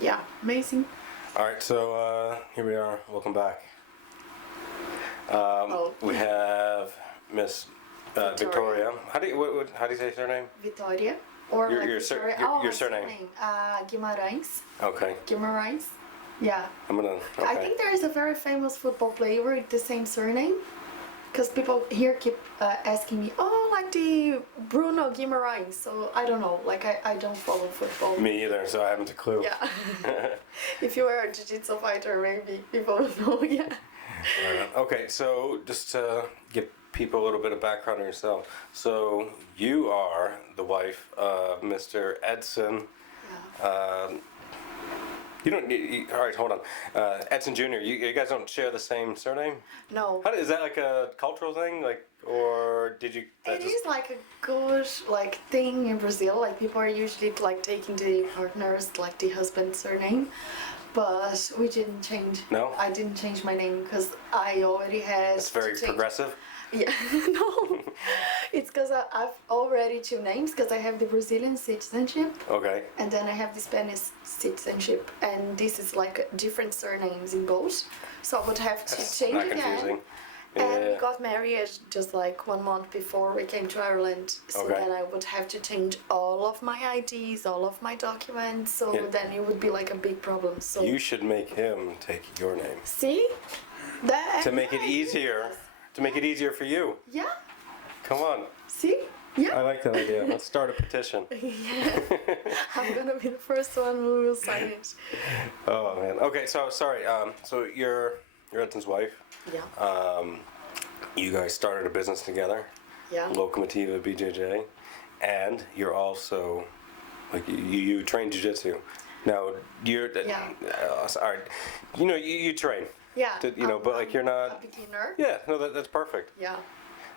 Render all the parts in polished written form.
Yeah, amazing. All right, so here we are. Welcome back. We have Miss Victoria. How do you say her name? Vitoria. Or Your- like your Victoria. your surname. Guimaraes. Okay. Guimaraes. Yeah. I'm gonna. Okay. I think there is a very famous football player with the same surname. Because people here keep asking me, oh, like the Bruno Guimaraes. So I don't know, like I don't follow football. Me either, so I haven't a clue. Yeah. If you were a jiu-jitsu fighter, maybe people would know, yeah. Okay, so just to give people a little bit of background on yourself. So you are the wife of Mr. Edson. Yeah. You don't. All right, hold on. Edson Jr. You guys don't share the same surname. No. Is that like a cultural thing, like, or did you? It is like a good like thing in Brazil. Like people are usually like taking the partners, like the husband's surname, but we didn't change. No? I didn't change my name because I already had. It's very progressive. Yeah, no, it's because I've already two names because I have the Brazilian citizenship. Okay. And then I have the Spanish citizenship, and this is like different surnames in both. So I would have to change Not again. confusing. And we Yeah. got married just like 1 month before we came to Ireland. So Okay. then I would have to change all of my IDs, all of my documents. So Yeah. then it would be like a big problem. So You should make him take your name see that to make it easier. To make it easier for you. Yeah. Come on. See. Yeah. I like that idea. Let's start a petition. Yeah. I'm gonna be the first one who will sign it. Oh man. Okay. So sorry. So you're Edson's wife. Yeah. You guys started a business together. Yeah. Locomotiva BJJ, and you're also like you train jiu-jitsu. Now you're Yeah. Sorry. You train. Yeah. But like you're a not. beginner. Yeah. No, that's perfect. Yeah.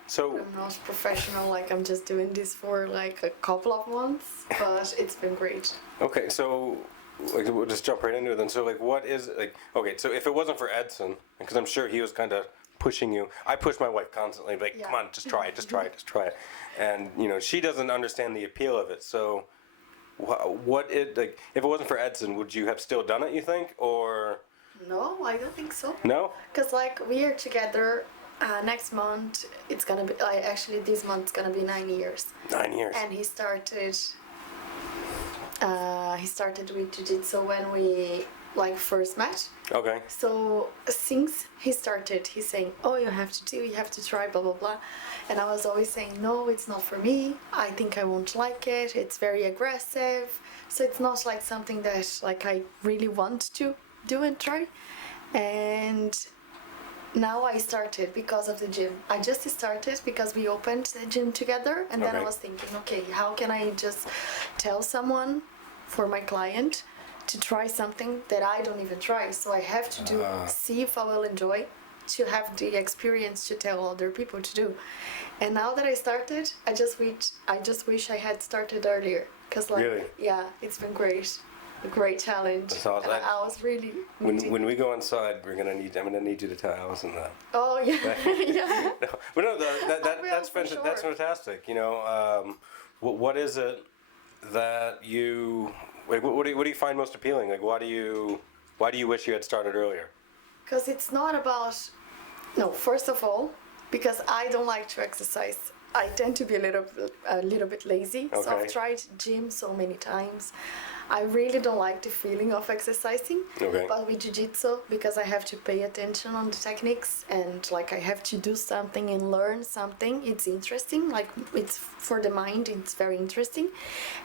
So I'm not professional, like I'm just doing this for like a couple of months, but it's been great. okay. So like we'll just jump right into it then. So like what is like okay? So if it wasn't for Edson, because I'm sure he was kind of pushing you. I push my wife constantly, like, Yeah. come on, just try it, just try it, just try it. And, she doesn't understand the appeal of it. So like, if it wasn't for Edson, would you have still done it, you think? Or No, I don't think so. no? Because like we are together next month, it's gonna be, actually this month it's gonna be 9 years. 9 years. And he started with jiu-jitsu when we like first met. Okay. So since he started, he's saying, oh, you have to try, blah, blah, blah. And I was always saying, no, it's not for me. I think I won't like it. It's very aggressive. So it's not like something that like I really want to do and try. And now I started because of the gym. I just started because we opened the gym together. And then I Okay. was thinking, okay, how can I just tell someone for my client to try something that I don't even try. So I have to see if I will enjoy, to have the experience to tell other people to do. And now that I started, I just wish I had started earlier. Cause like, Really? yeah, it's been great. A great challenge. That's awesome. And I was really. When we go inside, I'm gonna need you to tell Allison that. Oh yeah, yeah. But no, will, that's for sure. that's fantastic. What is it that you like? What do you find most appealing? Like, why do you wish you had started earlier? Because it's not about. No, first of all, because I don't like to exercise. I tend to be a little bit lazy. So Okay. I've tried gym so many times. I really don't like the feeling of exercising. Okay. But with jiu-jitsu, because I have to pay attention on the techniques and like I have to do something and learn something, it's interesting. Like it's for the mind, it's very interesting.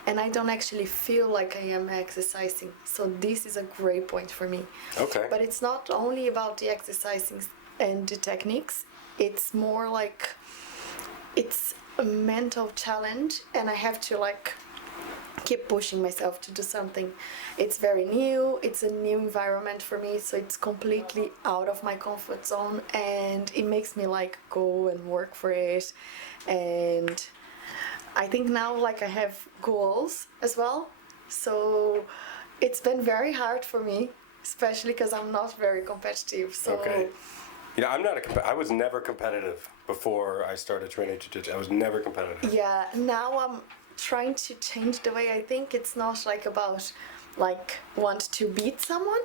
And I don't actually feel like I am exercising. So this is a great point for me. Okay. But it's not only about the exercising and the techniques. It's more like it's a mental challenge, and I have to like keep pushing myself to do something. It's very new, it's a new environment for me, so it's completely out of my comfort zone, and it makes me like go and work for it. And I think now like I have goals as well, so it's been very hard for me, especially because I'm not very competitive. So Okay. I was never competitive before I started training jiu-jitsu. I was never competitive. yeah, now I'm trying to change the way I think. It's not like about like want to beat someone.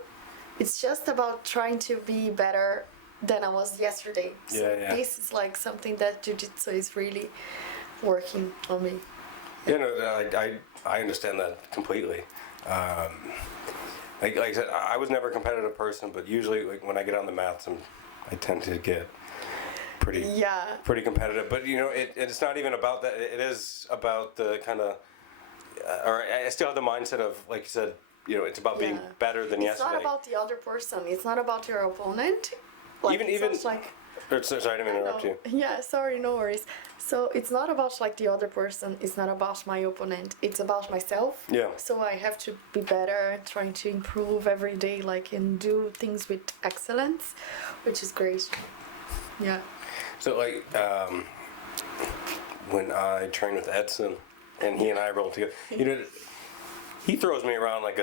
It's just about trying to be better than I was yesterday. So this is like something that Jiu-Jitsu is really working on me. Yeah, no, I understand that completely. Like I said, I was never a competitive person, but usually like when I get on the mats, I tend to get pretty competitive. But you know, it's not even about that. It is about the kind of, or I still have the mindset of, like you said, you know, it's about being better than yesterday. It's not about the other person. It's not about your opponent. Like, even like. Sorry, I didn't interrupt you. Yeah, sorry, no worries. So it's not about like the other person. It's not about my opponent. It's about myself. Yeah. So I have to be better, trying to improve every day, like, and do things with excellence, which is great. Yeah. So like when I train with Edson, and he and I roll together, you know, he throws me around like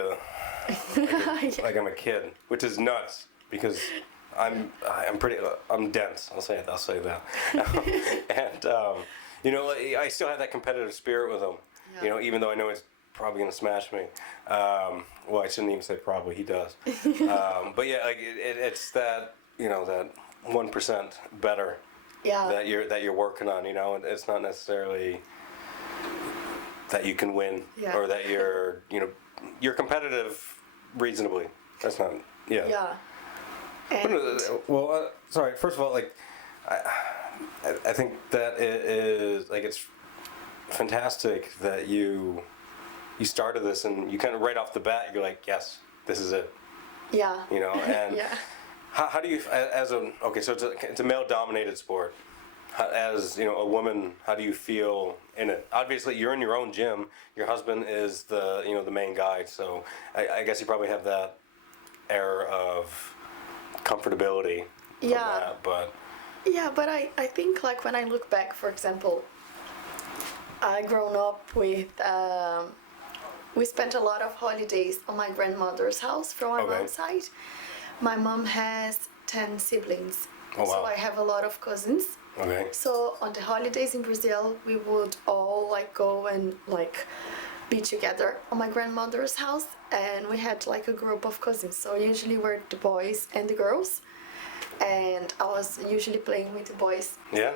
like I'm a kid, which is nuts because I'm dense. I'll say that. And you know, I still have that competitive spirit with him. Yeah. You know, even though I know he's probably gonna smash me. Well, I shouldn't even say probably. He does. But yeah, like it's that, you know, that 1% better. Yeah. That you're working on. You know, and it's not necessarily that you can win or that you're competitive reasonably. That's not. Yeah. Yeah. Well, sorry. First of all, like, I think that it is like it's fantastic that you started this and you kind of right off the bat you're like, yes, this is it. Yeah. You know, and yeah. How do you so it's a male dominated sport. As you know, a woman, how do you feel in it? Obviously, you're in your own gym. Your husband is the main guy, so I guess you probably have that air of comfortability. Yeah. But I think like when I look back, for example, I grown up with. We spent a lot of holidays on my grandmother's house from my mom's side. My mom has 10 siblings, so I have a lot of cousins. Okay. So on the holidays in Brazil, we would all like go and like be together on my grandmother's house, and we had like a group of cousins. So usually we're the boys and the girls, and I was usually playing with the boys. Yeah.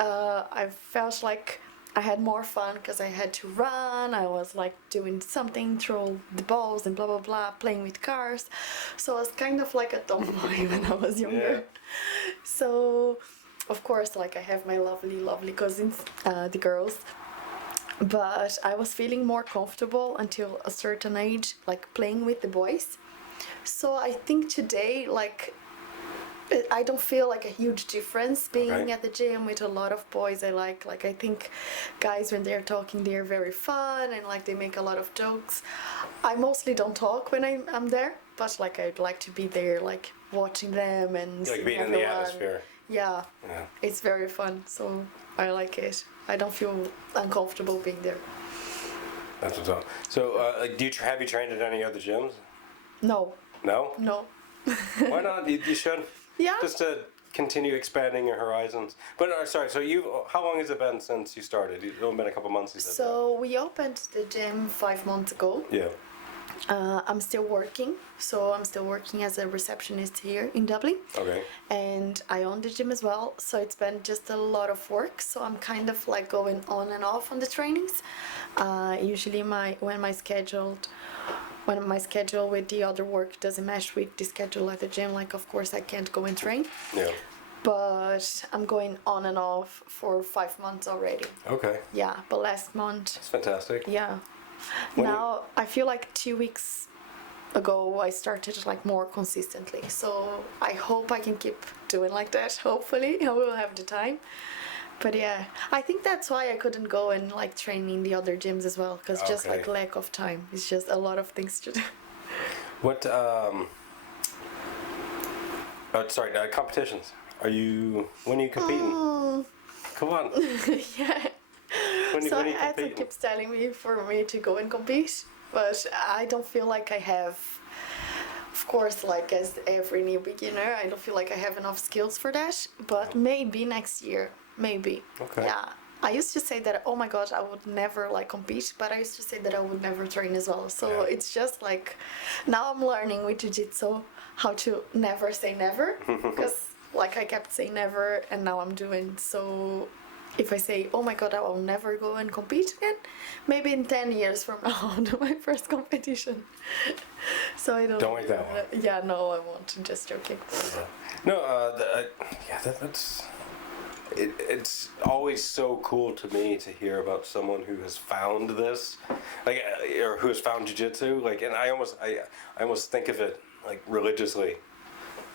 I felt like I had more fun because I had to run. I was like doing something, throw the balls and blah blah blah, playing with cars. So I was kind of like a tomboy when I was younger. Yeah. So of course, like I have my lovely cousins, the girls. But I was feeling more comfortable until a certain age, like playing with the boys. So I think today, like, I don't feel like a huge difference being at the gym with a lot of boys. I think guys, when they're talking, they're very fun and like they make a lot of jokes. I mostly don't talk when I'm there, but like I'd like to be there, like watching them and like being in the atmosphere. Yeah, it's very fun. So I like it. I don't feel uncomfortable being there. That's what's up. So, have you trained at any other gyms? No. No? No. Why not? You should. Yeah. Just to continue expanding your horizons. But sorry, so how long has it been since you started? It's only been a couple months. You said so we opened the gym 5 months ago. Yeah. I'm still working, as a receptionist here in Dublin. Okay. And I own the gym as well, so it's been just a lot of work. So I'm kind of like going on and off on the trainings. Usually when my schedule with the other work doesn't match with the schedule at the gym, like of course I can't go and train. Yeah. But I'm going on and off for 5 months already. Okay. Yeah, but last month. That's fantastic. Yeah. Now I feel like 2 weeks ago I started like more consistently. So I hope I can keep doing like that. Hopefully I will have the time. But yeah, I think that's why I couldn't go and like train in the other gyms as well, because just like lack of time. It's just a lot of things to do. What competitions? When are you competing? Oh. Come on. Yeah. So Edson keeps telling me for me to go and compete, but I don't feel like I have. Of course, like as every new beginner, I don't feel like I have enough skills for that. But maybe next year, maybe. Okay. Yeah, I used to say that, oh my god, I would never like compete, but I used to say that I would never train as well. So it's just like, now I'm learning with jiu-jitsu how to never say never, because like I kept saying never, and now I'm doing. So if I say, oh my god, I will never go and compete again, maybe in 10 years from now I'll do my first competition. So I don't make that one. Yeah, no, I won't. Just joking. No, that's. It's always so cool to me to hear about someone who has found this, like, or who has found jiu-jitsu. Like, and I almost think of it like religiously,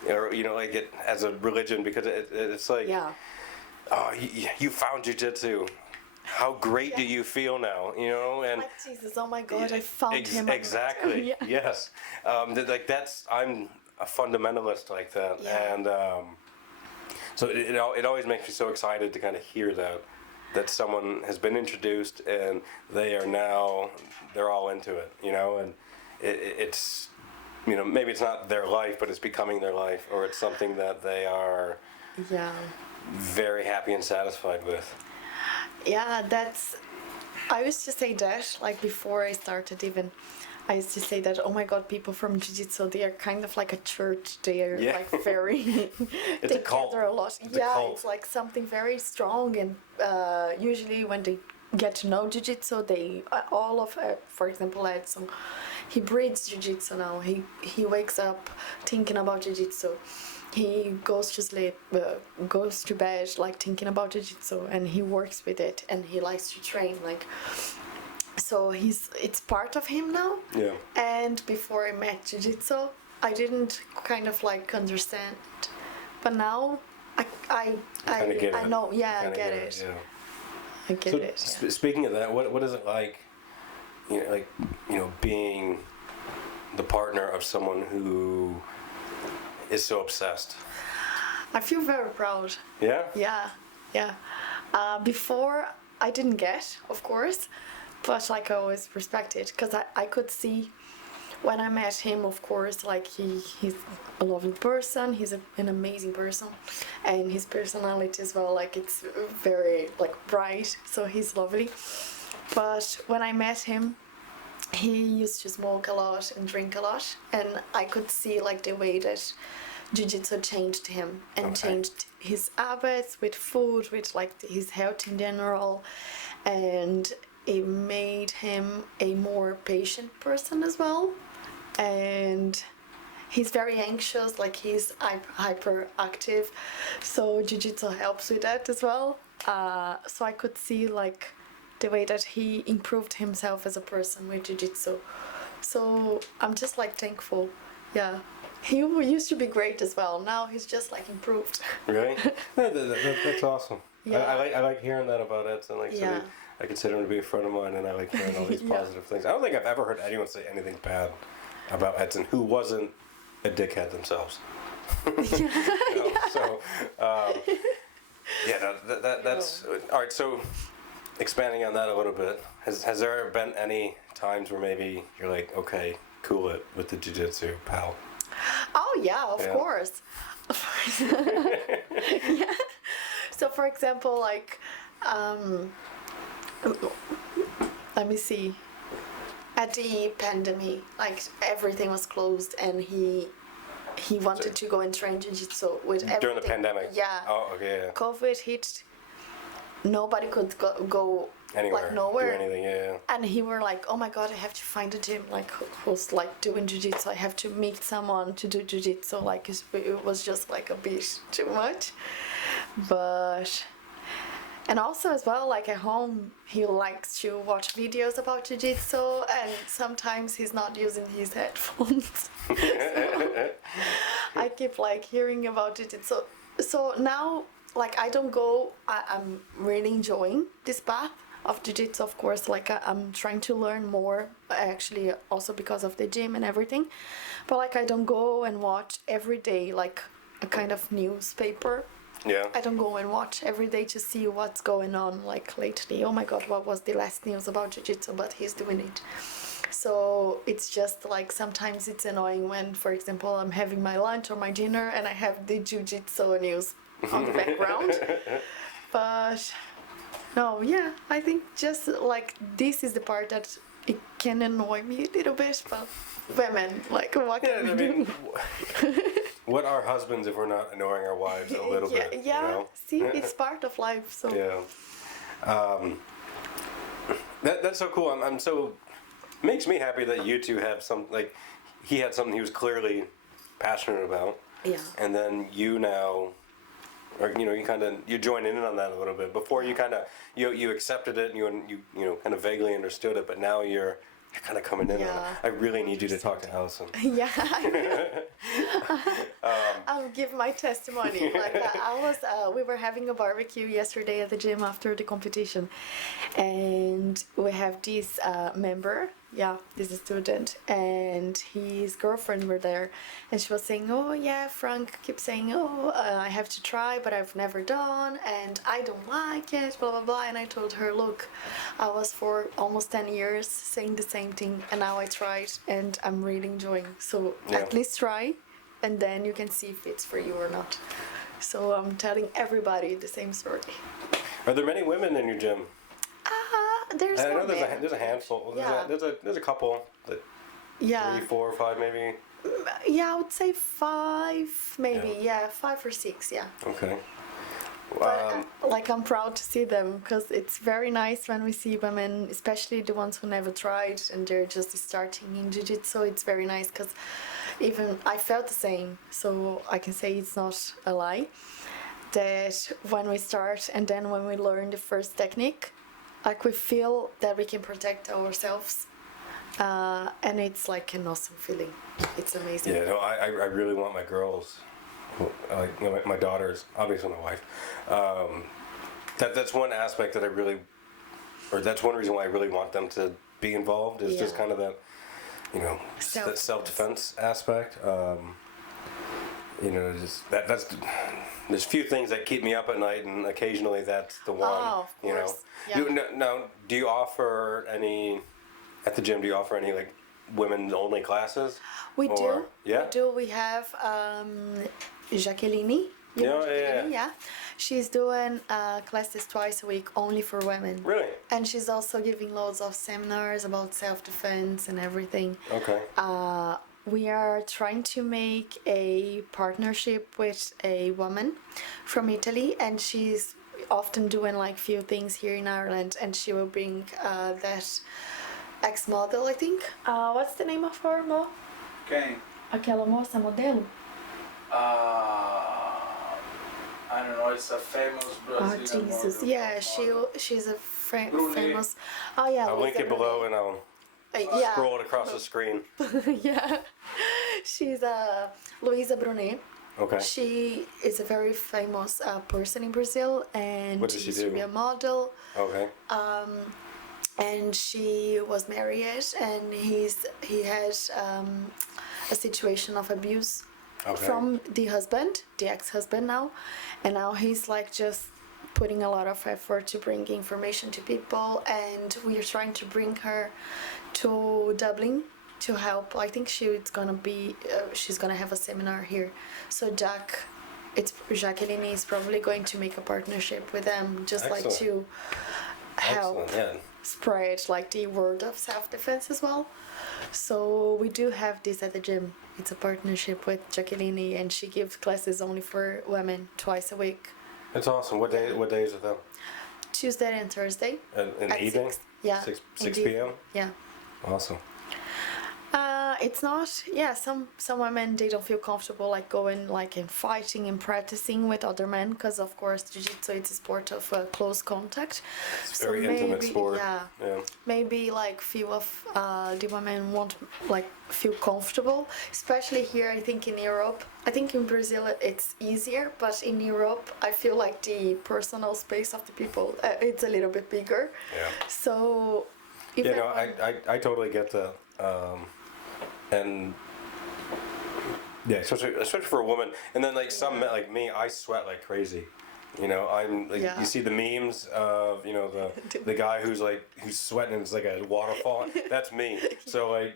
or like it as a religion, because it's like, oh, you found jiu-jitsu. How great do you feel now? And like, Jesus, oh my god, I found him. Exactly. Yes. Like I'm a fundamentalist like that, and. So it always makes me so excited to kind of hear that someone has been introduced and they're all into it, and it's maybe it's not their life, but it's becoming their life, or it's something that they are very happy and satisfied with. Yeah, I used to say that, like, before I started even. I used to say that, oh my god, people from jiu-jitsu, they are kind of like a church. They are like very it's a cult. Gather a lot. It's like something very strong, and usually when they get to know jiu-jitsu, they for example, Edson, he breathes jiu-jitsu now. He wakes up thinking about jiu-jitsu. He goes to sleep, goes to bed like thinking about jiu-jitsu, and he works with it, and he likes to train like. So it's part of him now. Yeah. And before I met jiu-jitsu, I didn't kind of like understand, but now I know. Yeah, I get it. Yeah. I get it. Speaking of that, what is it like? Being the partner of someone who is so obsessed. I feel very proud. Yeah. Yeah. Before I didn't get, of course. But like I always respected, because I could see when I met him, of course, like he's a lovely person, he's an amazing person, and his personality as well, like it's very like bright, so he's lovely. But when I met him, he used to smoke a lot and drink a lot, and I could see like the way that jiu-jitsu changed him and changed his habits with food, with like his health in general, and it made him a more patient person as well. And he's very anxious, like he's hyperactive, so jiu-jitsu helps with that as well. So I could see like the way that he improved himself as a person with jiu-jitsu. So I'm just like thankful. Yeah. He used to be great as well. Now he's just like improved. Really? That's awesome. Yeah. I like hearing that about Edson. Like, so I consider him to be a friend of mine, and I like hearing all these positive things. I don't think I've ever heard anyone say anything bad about Edson who wasn't a dickhead themselves. So, that's all right. So, expanding on that a little bit, has there been any times where maybe you're like, okay, cool it with the jiu-jitsu, pal? Oh yeah, of course. Yeah. So for example, like, let me see. At the pandemic, like everything was closed, and he wanted to go and train jiu-jitsu with everything. During the pandemic? Yeah. Oh, okay. Yeah. COVID hit. Nobody could go anywhere, like nowhere. Do anything, yeah. And he were like, oh my god, I have to find a gym like who's like doing jiu-jitsu. I have to meet someone to do jiu-jitsu. Like it was just like a bit too much. But and also as well, like at home, he likes to watch videos about jiu-jitsu, and sometimes he's not using his headphones. So I keep like hearing about jiu-jitsu. So now, like I don't go. I'm really enjoying this path of jiu-jitsu, of course. Like I'm trying to learn more, actually, also because of the gym and everything. But like I don't go and watch every day like a kind of newspaper. Yeah. I don't go and watch every day to see what's going on, like lately. Oh my god, what was the last news about jiu-jitsu? But he's doing it. So it's just like sometimes it's annoying when, for example, I'm having my lunch or my dinner and I have the jiu-jitsu news on the background. But No, yeah, I think just like this is the part that it can annoy me a little bit, but women, like, what can we do? What are husbands if we're not annoying our wives a little Yeah, bit? yeah. You know? See, it's part of life. So Yeah. That's so cool. I'm so makes me happy that you two have some like he had something he was clearly passionate about. yeah, And then you now, or you join in on that a little bit. Before you kind of you accepted it and you kind of vaguely understood it, but now you're kind of coming in on it. Yeah. I really need you to talk to Allison. yeah. I'll give my testimony. Like we were having a barbecue yesterday at the gym after the competition, and we have this member. Yeah, this is a student, and his girlfriend were there, and she was saying, "Oh yeah, Frank keeps saying, oh, I have to try, but I've never done, and I don't like it, blah blah blah." And I told her, "Look, I was for almost 10 years saying the same thing, and now I tried, and I'm really enjoying. So Yeah. at least try, and then you can see if it's for you or not." So I'm telling everybody the same story. Are there many women in your gym? There's I know no men. there's a handful. Yeah. There's a couple. That, Yeah. 3, 4, 5 maybe. Yeah, I would say 5, maybe. Yeah, 5 or 6. Yeah. Okay. But like I'm proud to see them because it's very nice when we see women, especially the ones who never tried and they're just starting in jiu-jitsu. It's very nice because even I felt the same, so I can say it's not a lie. That when we start and then when we learn the first technique, like we feel that we can protect ourselves, and it's like an awesome feeling. It's amazing. Yeah, no, I really want my girls, like my daughters, obviously my wife. That's one aspect that I really, or that's one reason why I really want them to be involved is just Yeah. kind of that, that self-defense aspect. Just that's there's few things that keep me up at night, and occasionally that's the one. Oh, of course. Yeah. Do you offer any at the gym? Do you offer any like women-only classes? We Or- do. Yeah. We do. We have Jacqueline. You know Jacqueline? Yeah. She's doing classes twice a week only for women. Really? And she's also giving loads of seminars about self-defense and everything. Okay. We are trying to make a partnership with a woman from Italy, and she's often doing like few things here in Ireland, and she will bring that ex-model, I think. What's the name of her, Mo? Quem? Aquela moça modelo? I don't know, it's a famous Brazilian Jesus. model. Yeah, she's a Brunet. famous. Oh yeah. I'll link it below and I'll Yeah. scroll it across the screen. Yeah. She's Luisa Brunet. Okay. She is a very famous person in Brazil, and What does she used to do? be a model. Okay. And she was married, and he had a situation of abuse Okay. from the husband, the ex-husband now, and now he's like just putting a lot of effort to bring information to people, and we are trying to bring her to Dublin to help. I think she's gonna have a seminar here. So Jacqueline is probably going to make a partnership with them, just like Excellent. to help Excellent. Yeah. spread like the word of self-defense as well. So we do have this at the gym. It's a partnership with Jacqueline, and she gives classes only for women twice a week, That's awesome. What day? What day is it though? Tuesday and Thursday. In the At evening? 6. Yeah. 6 indeed. p.m. Yeah. Awesome. It's not. Yeah, some women, they don't feel comfortable like going like and fighting and practicing with other men, because of course jiu-jitsu, it's a sport of close contact. It's a very intimate sport. Yeah. Maybe like few of the women won't like feel comfortable, especially here. I think in Europe. I think in Brazil it's easier, but in Europe I feel like the personal space of the people it's a little bit bigger. Yeah. So. If Yeah, no, everyone- I totally get that. And yeah, especially for a woman. And then like some men, like me, I sweat like crazy. I'm like you see the memes of the guy who's sweating and it's like a waterfall. That's me. So like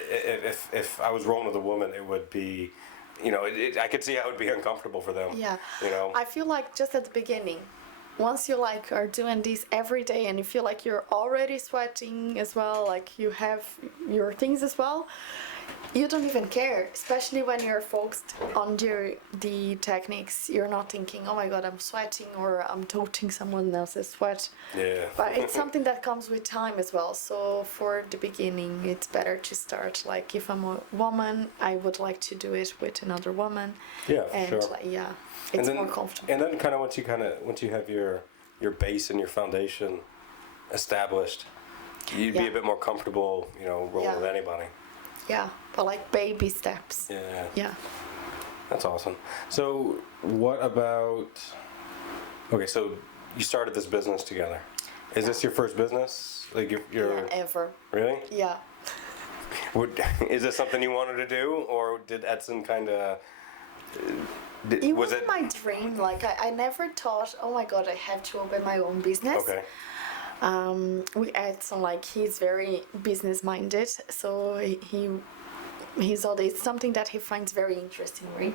if I was rolling with a woman, it would be, I could see how it would be uncomfortable for them. Yeah. You know. I feel like just at the beginning, once you like are doing this every day and you feel like you're already sweating as well, like you have your things as well, you don't even care, especially when you're focused on the techniques. You're not thinking, oh my god, I'm sweating or I'm toting someone else's sweat. Yeah. But it's something that comes with time as well. So for the beginning, it's better to start, like if I'm a woman, I would like to do it with another woman. Yeah, for and sure. like, yeah, it's more comfortable. And then once you have your base and your foundation established, you'd be a bit more comfortable, rolling with anybody. Yeah, but like baby steps. Yeah. Yeah. That's awesome. So what about, okay, so you started this business together. Is this your first business? Like you're Yeah, ever. Really? Yeah. Is this something you wanted to do, or did Edson kind of, It was my dream. Like I never thought, oh my god, I have to open my own business. Okay. With Edson, like he's very business minded, so he's all it's something that he finds very interesting, right?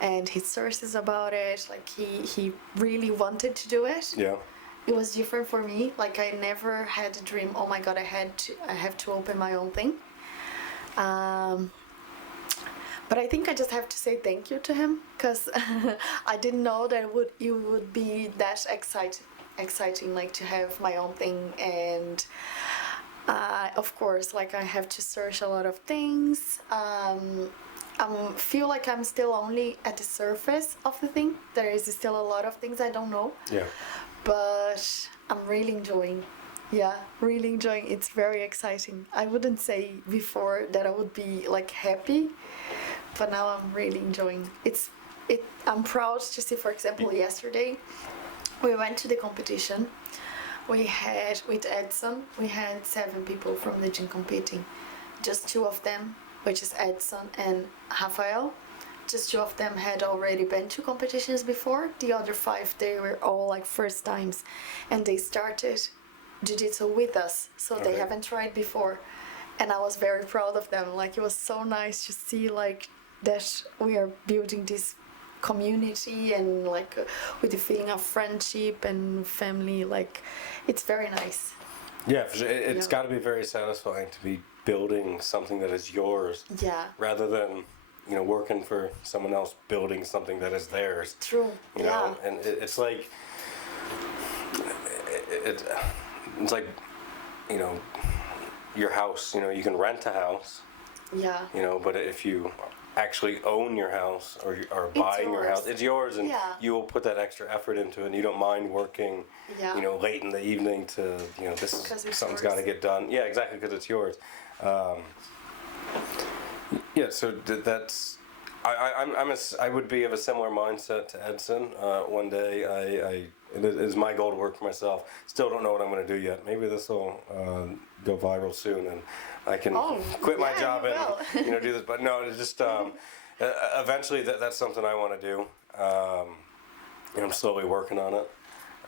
And he searches about it. Like he really wanted to do it. Yeah. It was different for me. Like I never had a dream. Oh my god, I have to open my own thing. But I think I just have to say thank you to him, because I didn't know that it would be that exciting, like to have my own thing. And of course, like I have to search a lot of things. I feel like I'm still only at the surface of the thing. There is still a lot of things I don't know. Yeah. But I'm really enjoying. Yeah, really enjoying. It's very exciting. I wouldn't say before that I would be like happy, but now I'm really enjoying. I'm proud to see, for example, yesterday we went to the competition. We had, with Edson, we had 7 people from the gym competing. Just 2 of them, which is Edson and Rafael, just 2 of them had already been to competitions before. The other 5, they were all like first times, and they started Jiu-Jitsu with us, so they haven't tried before. And I was very proud of them. Like it was so nice to see like that we are building this community, and like with the feeling of friendship and family. Like it's very nice. Yeah, for sure. It's got to be very satisfying to be building something that is yours. Yeah. Rather than working for someone else building something that is theirs. True. You know, and it's like it's like your house. You can rent a house. Yeah. But if you actually own your house or are buying your house, it's yours, and you will put that extra effort into it, and you don't mind working late in the evening to this something's got to get done. Yeah, exactly, because it's yours. Yeah, so that's I would be of a similar mindset to Edson. One day it is my goal to work for myself. Still don't know what I'm going to do yet. Maybe this will go viral soon, and I can quit my job and do this. But no, it's just eventually that's something I want to do. I'm slowly working on it,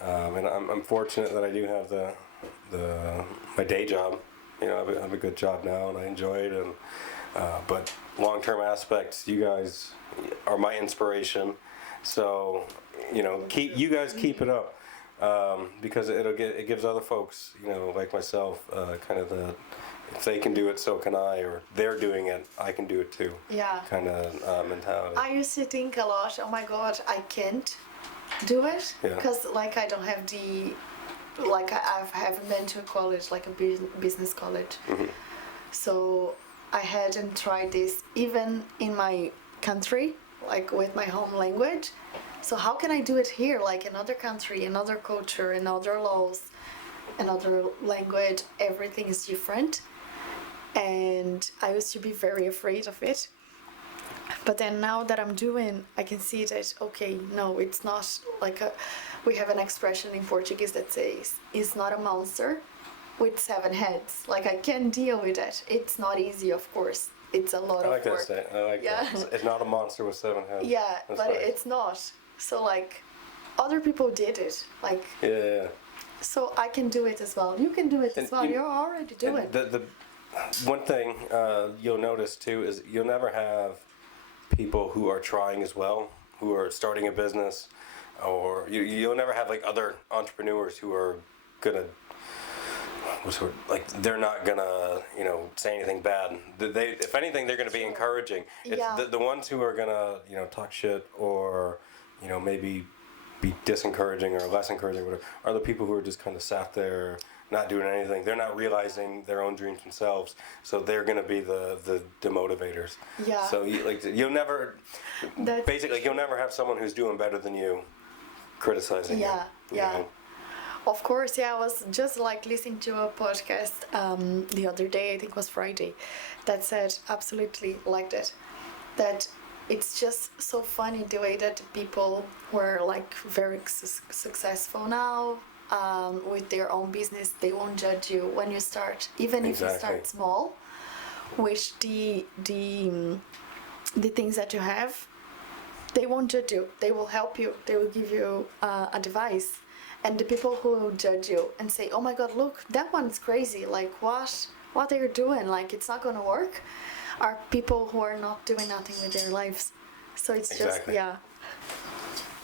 and I'm fortunate that I do have my day job. I have a good job now, and I enjoy it. And but long-term aspects, you guys are my inspiration. So keep it up, because it gives other folks, like myself, kind of the, if they can do it, so can I, or they're doing it, I can do it too. Yeah. Kind of mentality. I used to think a lot, oh my god, I can't do it, because like I don't have I haven't been to a college, like a business college. Mm-hmm. So I hadn't tried this even in my country, like with my home language. So how can I do it here, like another country, another culture, another laws, another language, everything is different. And I used to be very afraid of it. But then now that I'm doing, I can see that, okay, no, it's not like we have an expression in Portuguese that says, it's not a monster with 7 heads. Like I can deal with it. It's not easy, of course. It's a lot of work. I like that. It's not a monster with 7 heads. Yeah, That's but nice. it's not. So like, other people did it. Like. Yeah. So I can do it as well. You can do it as well. You're already doing it. The one thing you'll notice too is you'll never have people who are trying as well, who are starting a business, or you'll never have like other entrepreneurs who are gonna like they're not gonna say anything bad. They, if anything, they're gonna be encouraging. It's the ones who are gonna talk shit or maybe be disencouraging or less encouraging, whatever, are the people who are just kind of sat there not doing anything. They're not realizing their own dreams themselves, so they're gonna be the demotivators. Yeah. So you'll never have someone who's doing better than you criticizing you. Yeah. Of course, yeah, I was just like listening to a podcast the other day, I think it was Friday, that said absolutely like that it's just so funny the way that people were like very successful now with their own business. They won't judge you when you start, even if you start small, with the things that you have. They won't judge you. They will help you. They will give you advice. And the people who judge you and say, "Oh my God, look, that one's crazy. Like, what are you doing? Like, it's not gonna work," are people who are not doing nothing with their lives. So it's just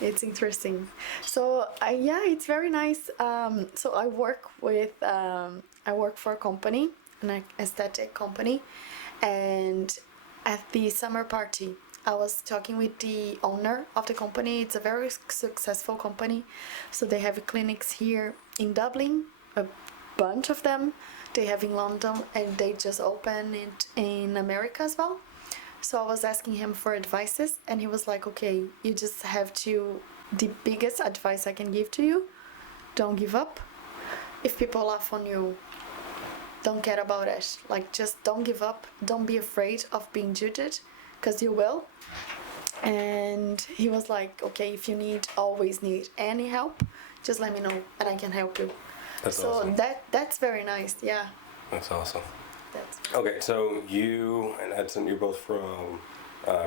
it's interesting. So it's very nice. So I work for a company, an aesthetic company, and at the summer party, I was talking with the owner of the company. It's a very successful company. So they have clinics here in Dublin, a bunch of them. They have in London, and they just opened it in America as well. So I was asking him for advices, and he was like, "Okay, you just have to, the biggest advice I can give to you, don't give up. If people laugh on you, don't care about it. Like, just don't give up. Don't be afraid of being judged, because you will." And he was like, "Okay, if you always need any help, just let me know and I can help you." That's so awesome. That's very nice. Yeah. That's awesome. That's okay. So you and Edson, you're both from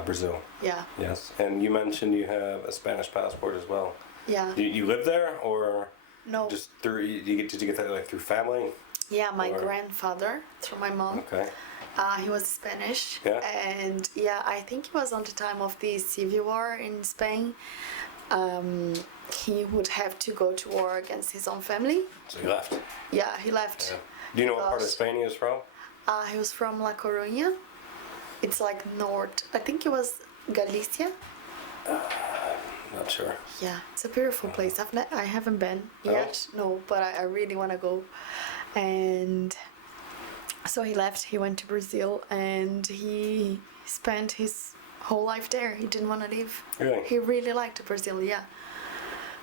Brazil. Yeah. Yes, and you mentioned you have a Spanish passport as well. Yeah. You live there, or no? Just through did you get that like through family? Yeah, my grandfather, through my mom. Okay. He was Spanish, and I think it was on the time of the Civil War in Spain. He would have to go to war against his own family. So he left. Yeah, he left. Yeah. Do you know what part of Spain he was from? He was from La Coruña. It's like north. I think it was Galicia. Not sure. Yeah, it's a beautiful place. I haven't been yet. No, but I really want to go. And so he left. He went to Brazil, and he spent his whole life there. He didn't want to leave. Really? He really liked Brazil. Yeah.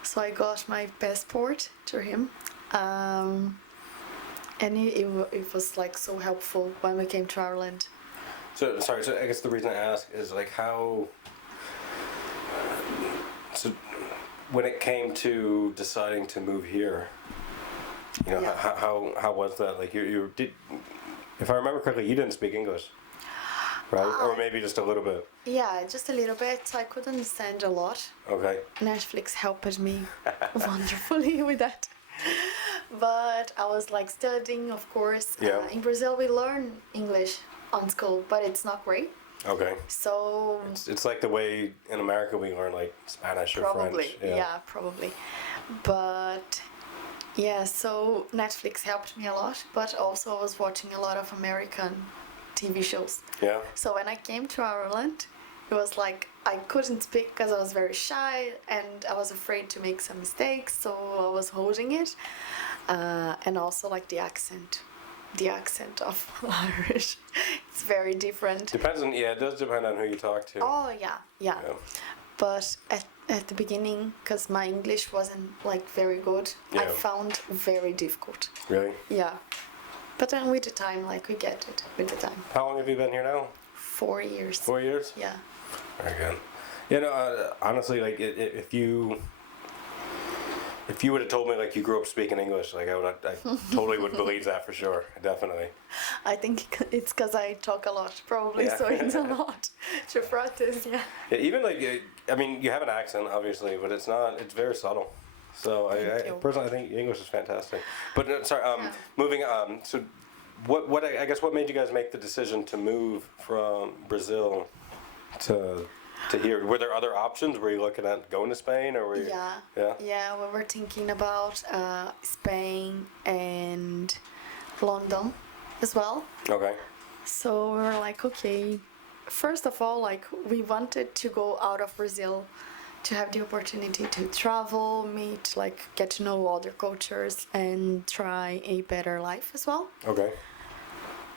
So I got my passport to him, and it was like so helpful when we came to Ireland. So sorry. So I guess the reason I ask is like how. So when it came to deciding to move here, how was that? Like you did, if I remember correctly, you didn't speak English, right? Or maybe just a little bit. Yeah, just a little bit. I could understand a lot. Okay. Netflix helped me wonderfully with that. But I was like studying, of course. Yeah. In Brazil, we learn English on school, but it's not great. Okay. So it's like the way in America we learn like Spanish or French. Yeah, probably. But yeah, so Netflix helped me a lot, but also I was watching a lot of American TV shows. Yeah. So when I came to Ireland, it was like I couldn't speak because I was very shy and I was afraid to make some mistakes, so I was holding it. And also like the accent of Irish, it's very different. It does depend on who you talk to. Oh yeah. But at the beginning, because my English wasn't like very good, I found very difficult. Really? Yeah. But then with the time, like we get it with the time. How long have you been here now? 4 years. 4 years? Yeah. Very good. Honestly, like if you would have told me like you grew up speaking English, like I totally would believe that for sure, definitely. I think it's because I talk a lot, probably, so it's a lot to practice. Yeah. Even like you have an accent, obviously, but it's very subtle. So I personally think English is fantastic. But moving on. So what made you guys make the decision to move from Brazil to to hear. Were there other options? Were you looking at going to Spain, or were you? Yeah, we were thinking about Spain and London as well. Okay. So we were like, okay, first of all, like we wanted to go out of Brazil to have the opportunity to travel, meet, like get to know other cultures and try a better life as well. Okay.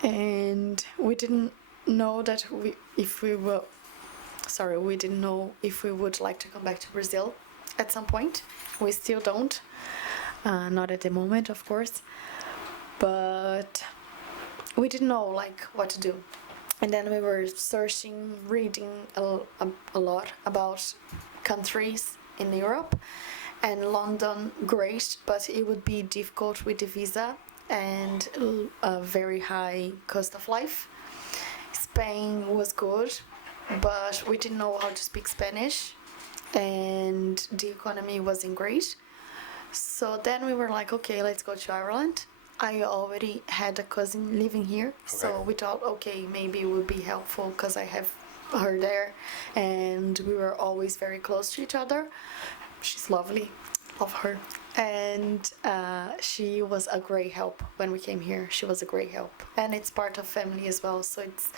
And we didn't know that we didn't know if we would like to come back to Brazil at some point. We still don't. Not at the moment, of course. But we didn't know like what to do. And then we were searching, reading a lot about countries in Europe. And London, great, but it would be difficult with the visa and a very high cost of life. Spain was good, but we didn't know how to speak Spanish and the economy wasn't great. So then we were like, okay, let's go to Ireland. I already had a cousin living here, so we thought, okay, maybe it would be helpful because I have her there and we were always very close to each other. She's lovely, love her. And she was a great help when we came here. She was a great help. And it's part of family as well, so it's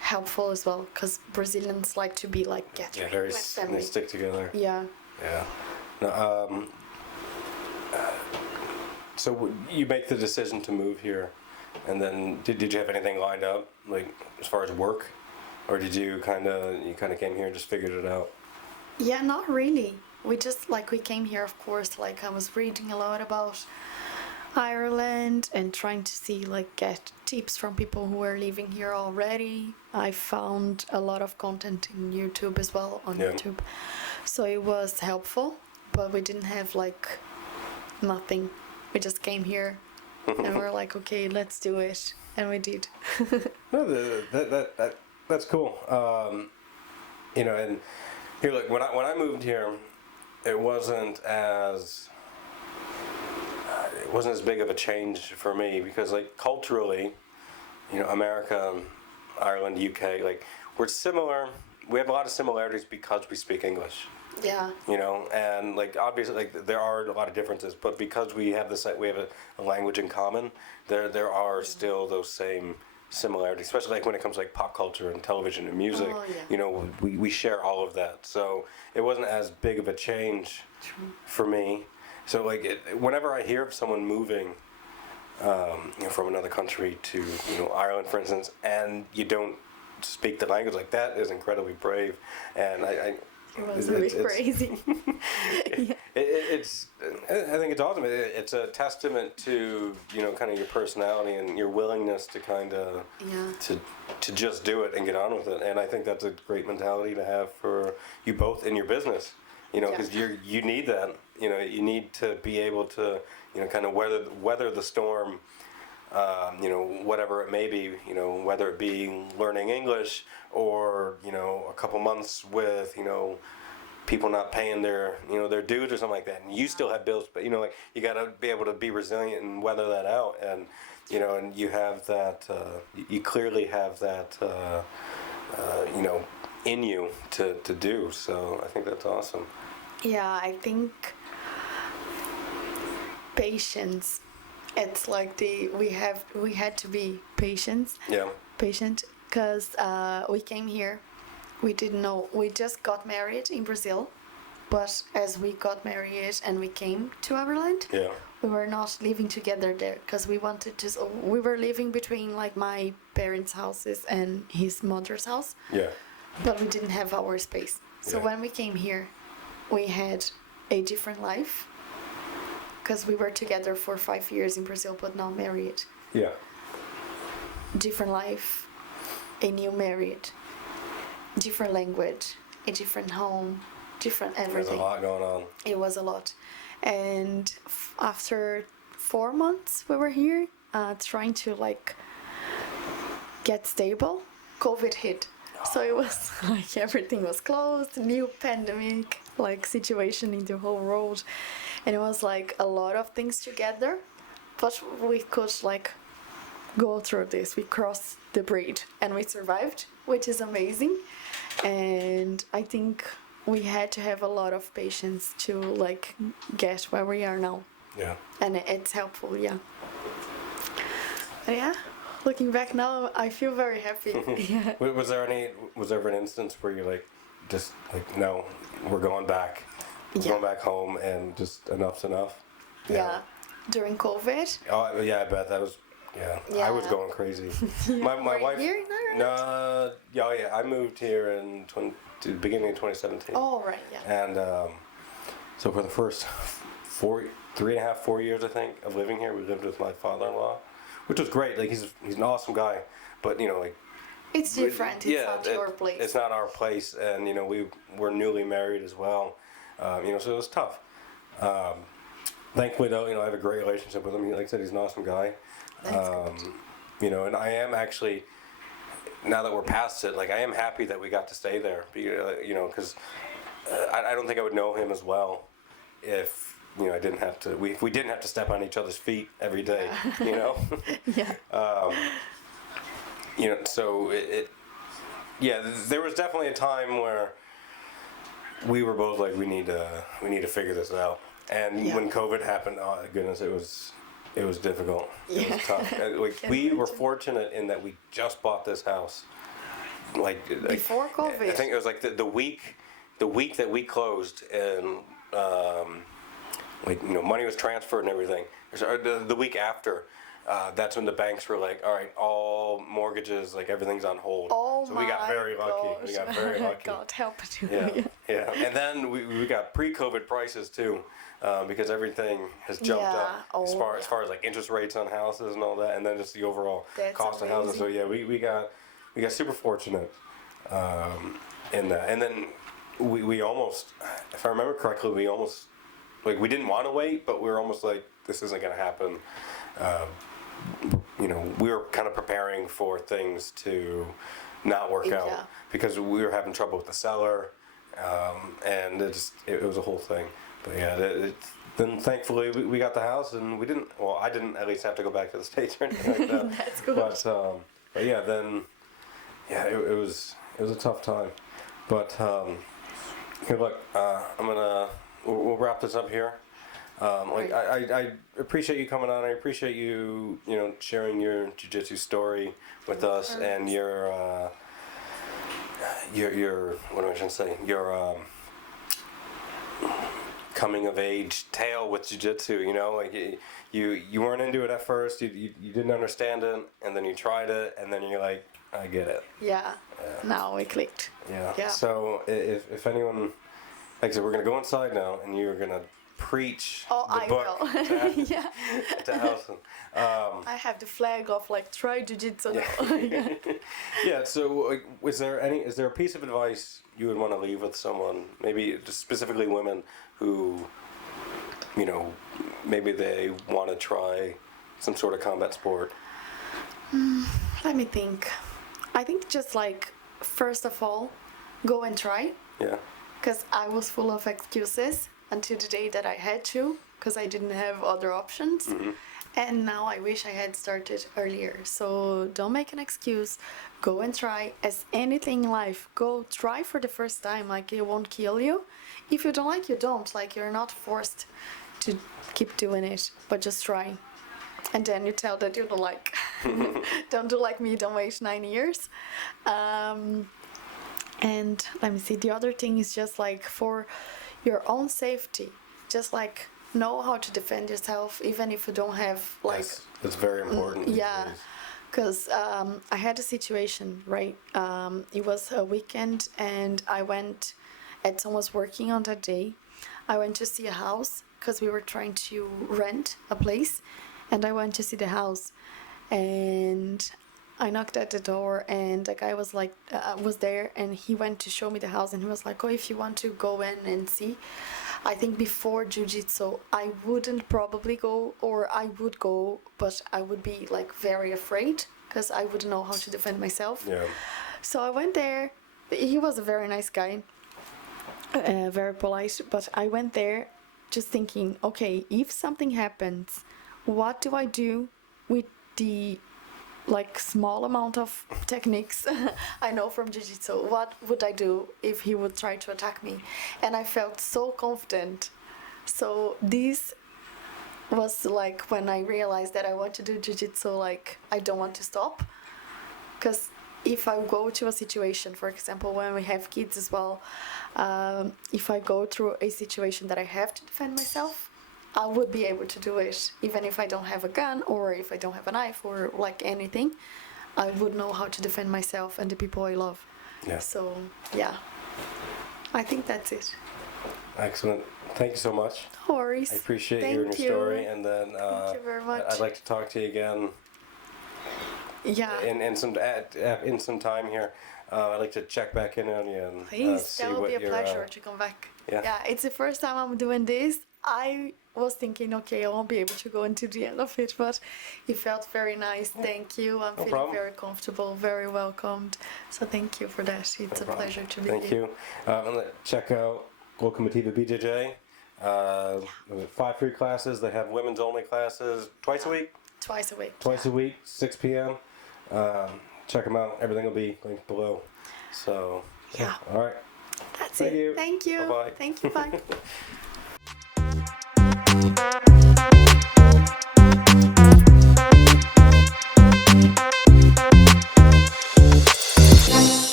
helpful as well because Brazilians like to be like very with family. They stick together. Yeah. Yeah. No, so you make the decision to move here, and then did you have anything lined up, like as far as work, or did you kind of came here and just figured it out? Yeah, not really. We just we came here, of course, like I was reading a lot about Ireland and trying to see get tips from people who are living here already. I found a lot of content in YouTube as well, on YouTube. So it was helpful, but we didn't have nothing. We just came here and we're like, okay, let's do it. And we did. No, that's cool. And here, look, when I moved here, it wasn't as big of a change for me because culturally, America, Ireland, UK, we're similar. We have a lot of similarities because we speak English. Yeah. And obviously there are a lot of differences, but because we have a language in common, there are still those same similarities, especially when it comes to pop culture and television and music. Oh, yeah. We share all of that, so it wasn't as big of a change for me. So whenever I hear of someone moving from another country to Ireland, for instance, and you don't speak the language, that is incredibly brave, and it was really crazy. I think it's awesome. It's a testament to kind of your personality and your willingness to to just do it and get on with it. And I think that's a great mentality to have for you both in your business. Because you need that. You need to be able to kind of weather the storm. Whatever it may be, whether it be learning English or, a couple months with, people not paying their dues or something like that. And you still have bills, but, you got to be able to be resilient and weather that out. And, and you have that, you clearly have that, in you to do. So I think that's awesome. Yeah, I think patience. It's we had to be patient because we came here, we didn't know, we just got married in Brazil, but as we got married and we came to Ireland, we were not living together there because we were living between my parents' houses and his mother's house, but we didn't have our space. So when we came here, we had a different life. Because we were together for 5 years in Brazil, but not married. Yeah. Different life, a new married, different language, a different home, different everything. There's a lot going on. It was a lot. And after 4 months we were here, trying to get stable, COVID hit. So it was everything was closed, new pandemic situation in the whole world. And it was a lot of things together, but we could go through this. We crossed the bridge and we survived, which is amazing. and I think we had to have a lot of patience to like get where we are now, and it's helpful, yeah. But yeah, looking back now, I feel very happy. Yeah. Was there ever an instance where you're like, just like, no, we're going back, going back home, and just enough's enough? Yeah. During COVID. Oh yeah, I bet that was. Yeah. I was going crazy. My wife. Here? No, yeah. I moved here in the beginning of 2017. Oh right, yeah. And so for the first 3.5-4 years, I think, of living here, we lived with my father-in-law, which was great. Like he's an awesome guy, but like. It's different. It's not your place. It's not our place, and we were newly married as well. So it was tough. Thankfully, though, I have a great relationship with him. Like I said, he's an awesome guy. That's good. And I am actually, now that we're past it, like I am happy that we got to stay there. Because I don't think I would know him as well if I didn't have to. We didn't have to step on each other's feet every day. Yeah. So there was definitely a time where we were both like, we need to figure this out. And when COVID happened, oh goodness, it was difficult. It was tough. We were fortunate in that we just bought this house. Like before COVID. I think it was like the week that we closed, and money was transferred and everything. The week after. That's when the banks were like, all right, all mortgages, like everything's on hold. Oh, so we got very lucky. Gosh. We got very lucky. God help you. Yeah. And then we got pre-COVID prices too, because everything has jumped up as far as like interest rates on houses and all that, and then just the overall cost of houses. So yeah, we got super fortunate in that. And then we almost, if I remember correctly, we didn't want to wait, but we were almost like, this isn't going to happen. We were kind of preparing for things to not work out because we were having trouble with the seller, and it was a whole thing. But yeah, then thankfully we got the house, and I didn't at least have to go back to the States or anything like that. That's good. But yeah, then it was a tough time. But here, look, we'll wrap this up here. I appreciate you coming on. I appreciate you, sharing your jiu-jitsu story with us, and your what am I trying to say? Your coming of age tale with jiu-jitsu. You weren't into it at first. You didn't understand it, and then you tried it, and then you're like, I get it. Yeah. Now it clicked. Yeah. So if anyone, like I said, we're gonna go inside now, and you're gonna preach the book to Edson. I have the flag of like try jiu-jitsu now. Yeah. So, is there a piece of advice you would want to leave with someone, maybe just specifically women who, maybe they want to try some sort of combat sport? Let me think. I think just like first of all, go and try. Yeah. Because I was full of excuses until the day that I had to, because I didn't have other options. Mm-hmm. And now I wish I had started earlier. So don't make an excuse. Go and try. As anything in life, go try for the first time. Like, it won't kill you. If you don't like, you don't. Like, you're not forced to keep doing it, but just try. And then you tell that you don't like. Don't do like me, don't wait 9 years. And let me see, the other thing is just like for your own safety, just like know how to defend yourself, even if you don't have like. Yes, it's very important. Yeah, because I had a situation, right? It was a weekend, and Edson was working on that day. I went to see a house because we were trying to rent a place, and I went to see the house, and I knocked at the door, and the guy was like, was there, and he went to show me the house, and he was like, oh, if you want to go in and see. I think before jiu-jitsu, I wouldn't probably go, or I would go, but I would be like very afraid, because I wouldn't know how to defend myself. Yeah. So I went there. He was a very nice guy, very polite, but I went there just thinking, okay, if something happens, what do I do with the like small amount of techniques I know from jiu-jitsu. What would I do if he would try to attack me? And I felt so confident. So this was like when I realized that I want to do jiu-jitsu, like I don't want to stop. Because if I go to a situation, for example, when we have kids as well, if I go through a situation that I have to defend myself, I would be able to do it, even if I don't have a gun or if I don't have a knife or like anything. I would know how to defend myself and the people I love. Yeah. So yeah, I think that's it. Excellent. Thank you so much. No worries. I appreciate Thank hearing your you. story, and then Thank you very much. I'd like to talk to you again Yeah. in some time here. I'd like to check back in on you and Please, see that would what be a your, pleasure to come back. yeah. Yeah, it's the first time I'm doing this. I was thinking, okay, I won't be able to go into the end of it, but it felt very nice. Thank you. I'm feeling problem. very comfortable, very welcomed. So thank you for that. It's a pleasure to be Thank here. you. And check out Locomotiva BJJ. 5 free classes. They have women's only classes twice a week. Twice a week. Twice a week, 6 p.m. Check them out. Everything will be linked below. So, Yeah. all right. That's Thank it. you. Thank you. Bye-bye. Thank you. Bye.